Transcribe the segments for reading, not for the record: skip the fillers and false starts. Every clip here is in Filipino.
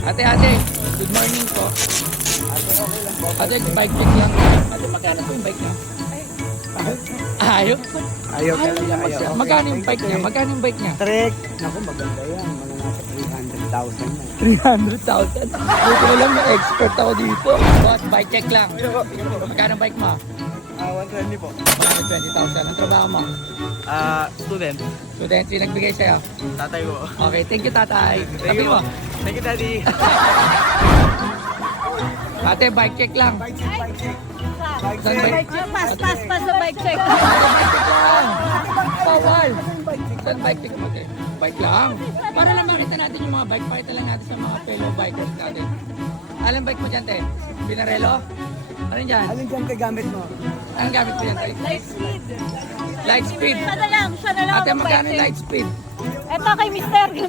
Ate, good morning po. Ate, bike check lang. Ate, magkano po yung bike niya? Ayaw. Ayaw talaga, Ayaw. ayaw. Magkano yung bike niya? Magkano yung bike niya? Trek. Naku, maganda yan. Mga nasa 300,000 na. 300,000. Buti na lang na expert ako dito. But bike check lang. Magkano bike mo? 120 po. Magkano 20,000. Ang trabaho mo? Student. Student, yung nagbigay sa'yo. Tatay ko. Okay, thank you tatay. Thank Sabi you. mo. Thank you, Daddy. Ate, bike check lang. Bike check, bike check. Saan bike? Pas sa bike check. Bike check lang. Bawal. Saan bike check mo? Ate? Bike lang. Para lang makita natin yung mga bike. Pakita lang natin sa mga fellow bikers natin. Alam bike mo dyan, te? Pinarello? Ano dyan? Alin dyan gamit mo? Anong gamit mo dyan, te? Light speed. Light speed. Siya na lang Ate, ang magkano bike yung check. light speed? Eto kay Mister siya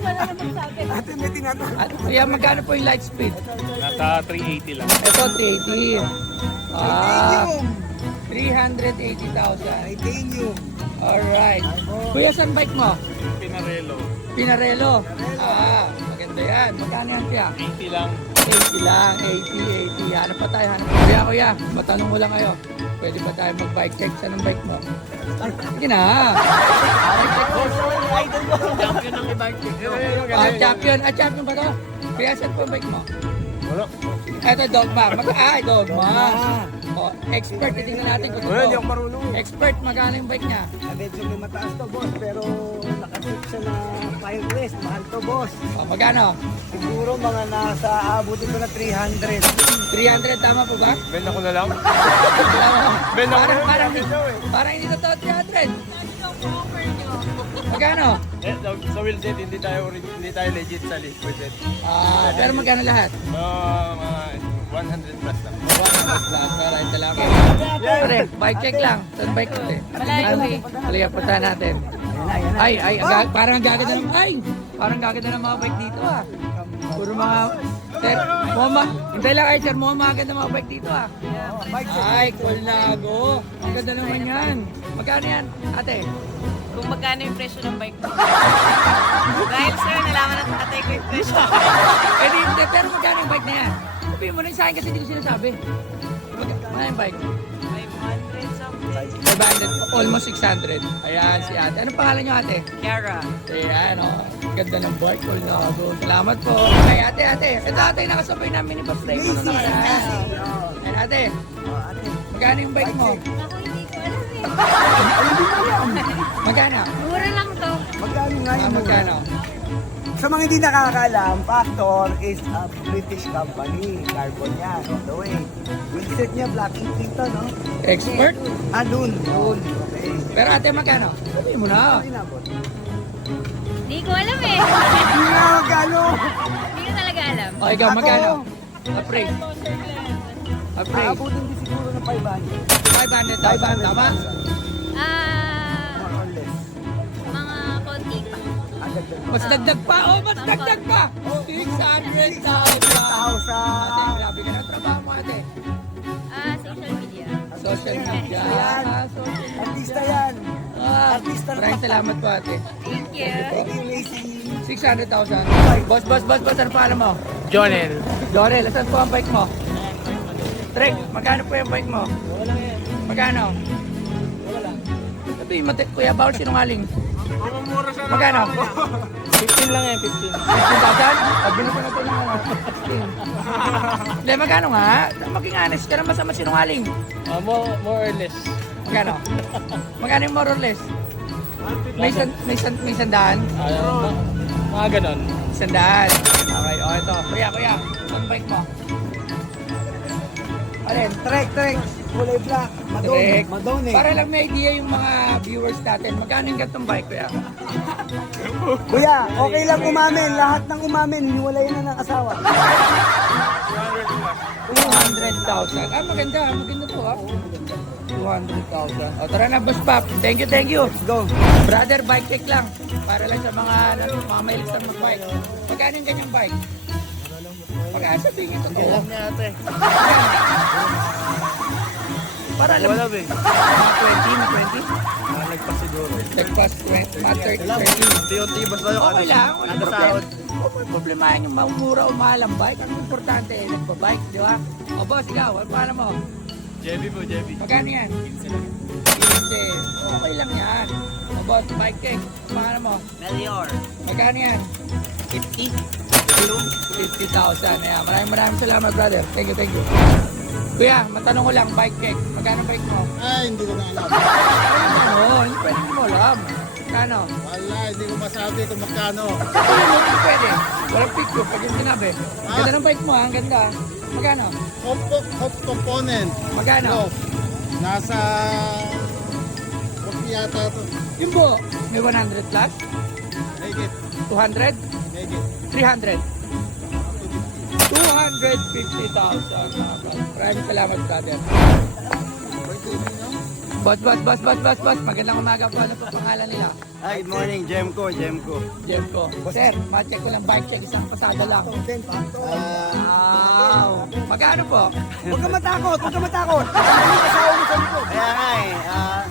na lang magsabi. Ate, may tinatanong. At kuya, magkano po yung light speed? Nasa 380 lang. Ito, 380. Ah, 380,000. Titanium. Alright. Kuya, saan bike mo? Pinarello. Pinarello. Ah, maganda yan. Magkano yan, kuya? 80 lang. 80 lang. 80. Hanap pa tayo. Kuya, matanong mo lang kayo. Pwede ba tayo mag-bike check? Saan ang bike mo? Sige na. Champion ng i-bike check. Champion. Champion ba to? Kuya, saan po ang bike mo? Wala. Eto, dogma. Dogma. Oh, expert. Titingnan natin kung Wala, hindi totoo. ako marunong. Expert, magkano yung bike niya? Medyo may mataas to, boss. Pero nakatip siya na Firecrest. Mahal to, boss. Oh, magkano? Siguro mga nasa abutin ko na 300. 300, tama po ba? Benda ko na lang. Parang, Benda ko na parang, lang. parang hindi totoo 300. Magkano? Sa wheelset, hindi tayo legit sa wheelset. Ah, pero magkano lahat? Mga 100 plus lang. 100 plus. Alright, salamat. Pare, bike check lang. Saan bike ko? Malayo eh. Halika, punta natin. Ay, parang ang gaganda ng, parang gaganda ng mga bike dito ah. Puro mga, sir, hintay lang kayo sir, mga maganda mga bike dito ah. Ay, Colnago. Ang ganda naman yan. Magkano yan, ate? Kung magkano yung presyo ng bike mo. Dahil sir, nalaman natin tatay ko yung presyo. Eh di, hindi, pero magkano yung bike na yan? Sabihin mo na yung sa akin kasi hindi ko sinasabi. Magkano yung bike? 500 something. 500, almost 600. Ayan, si ate. Anong pangalan niyo ate? Kiara. Ayan, oh. Ganda ng bike, Colnago. Salamat po. Ay, ate. Ito ate, nakasabay namin ni Boss Ray. Ano nakaraan? Ayan, ate. Magkano yung bike mo? Ako hindi ko alam eh. Magkano? Mura lang to. Magkano nga yun? Magkano? Sa mga hindi nakakaalam, Factor is a British company. Carbon yan, all the way. Wheelset niya, black dito, no? Expert? Dun. Okay. Pero ate, magkano? Sabihin mo na. Inabot. Hindi ko alam eh. Hindi na magkano. Hindi ko talaga alam. O, ikaw, Ako. magkano? Appraise. Appraise. Aabutin din siguro ng 500. 500,000, tama? More or less. Mga konti pa. Agad din. Mas dagdag pa, mas dagdag pa! 600,000! Ate, 1,000. grabe ka na trabaho mo ate. Social media. Social media. Yan. Artista yan. Artista na Maraming salamat po ate. Thank you. Thank you, Lacey. 600,000. Boss, ano pangalan mo? Jonel. Dorel, saan po ang bike mo? Trek, magkano po yung bike mo? Wala yan. Magkano? Wala. Sabihin mo, kuya, bawal sinungaling. Mura siya Magkano? 15 lang yan, 15. 15,000? Sabi na po na po ng 15. Hindi, magkano nga? Maging honest ka na masama sinungaling. More or less. Magkano? Magkano yung more or less? May sandaan? Mga ganon. Sandaan. Okay, o ito. Kuya, ang bike mo? Alin? Trek. Kulay black. Trek. Madone. Para lang may idea yung mga viewers natin. Magkano yung gantong bike, kuya? Kuya, okay lang umamin. Lahat ng umamin, hiwalay na ng asawa. 200,000. Ah, maganda. Maganda po, ah. 200,000. O, tara na, Boss Pop. Thank you. Let's go. Brother, bike check lang. Para lang sa mga mahilig sa mag-bike. Magkano yung ganyang bike? Magkano sabihin nyo totoo? Alam niya ate. Para alam. Wala ba eh. Mga 20. Nagpa siguro. Nagpas 20, mga 30. Unti-unti basta yung Okay lang. Walang problema. mo problemahin yung mura o mahal ang bike. Ang importante, nagbabike, di ba? O boss, ikaw, ano pala mo? JB po, JB. Magkano yan? 15. Okay lang yan. O boss, bike cake, paano mo? Melior. Magkano yan? 50. 50,000. Ayan, maraming salamat, brother. Thank you, thank you. Kuya, matanong ko lang, bike cake. Magkano bike mo? Ay, hindi ko na alam. Ano? Hindi pwede mo alam. Magkano? Wala, hindi ko masabi kung magkano. Hindi pwede. Walang picture. Pag yung sinabi. Ang ganda ng bike mo, ha? Ang ganda. Magkano? Hop component. Magkano? Low. Nasa... Huwag yata ito. Yung buo, may 100 plus? Make it. 200? Make it. 300? 250,000. Maraming salamat, brother. Boss. Magandang umaga po. Ano po pangalan nila? Hi, good morning. Jemco. Jemco. Sir, ma-check ko lang bike check. Isang pasada lang. Wow. Magkano po? Huwag ka matakot, huwag ka matakot. Hindi ka sa ulo sa likod. Kaya nga eh,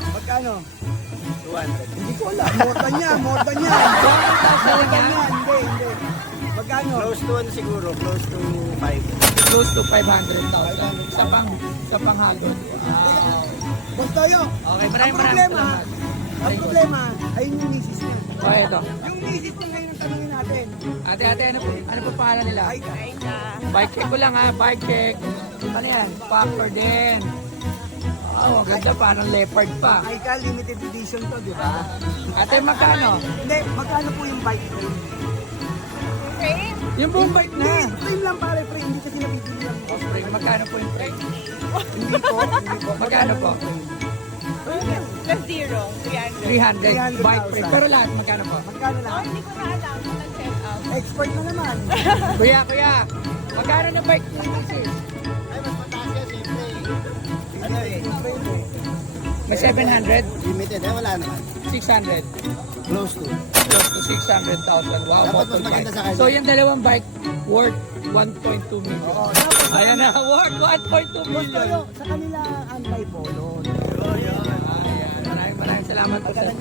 Magkano? 200. Hindi ko alam. More than yan, more than yan. 200,000 lang yan? Hindi. Magkano? Close to ano siguro, close to 5. Close to 500,000. Sa panghagod. Wow. Boss Toyo, Okay, ang maraming problema, salamat. ang Thank you. problema, ayun yung misis niya. Okay, ito. Yung misis niya ngayon ang tanongin natin. Ate, ano po pangalan nila? Ay, Bike check ko lang ha, bike check. Ano yan? Factor din. Oh, ang ganda, parang leopard pa. ay ka, limited edition to, di ba? Ate, magkano? Hindi, magkano po yung bike frame? Yung buong bike Hindi, na. frame lang pare, frame. Hindi kasi nabibili lang. Oh, spring, magkano po yung frame? Hindi po. Magkano po? Plus zero. 300 300. bike frame. Pero lahat, magkano po? Magkano lang? Hindi ko na alam. Nag-check out. Expert na naman. Kuya, magkano na bike mo? Ay, mas mataas yan, siyempre. Ano eh? May 700? Limited, wala naman. 600? Close to. Close to 600,000. Wow, Dapat motor mas maganda bike. sa kanya. So, yung dalawang bike, worth 1.2 million. Oo, dapat. Ayan na, worth 1.2 Boss million. Toyo, sa kanila anti-polo. Ayan, maraming salamat po, sir. Ay,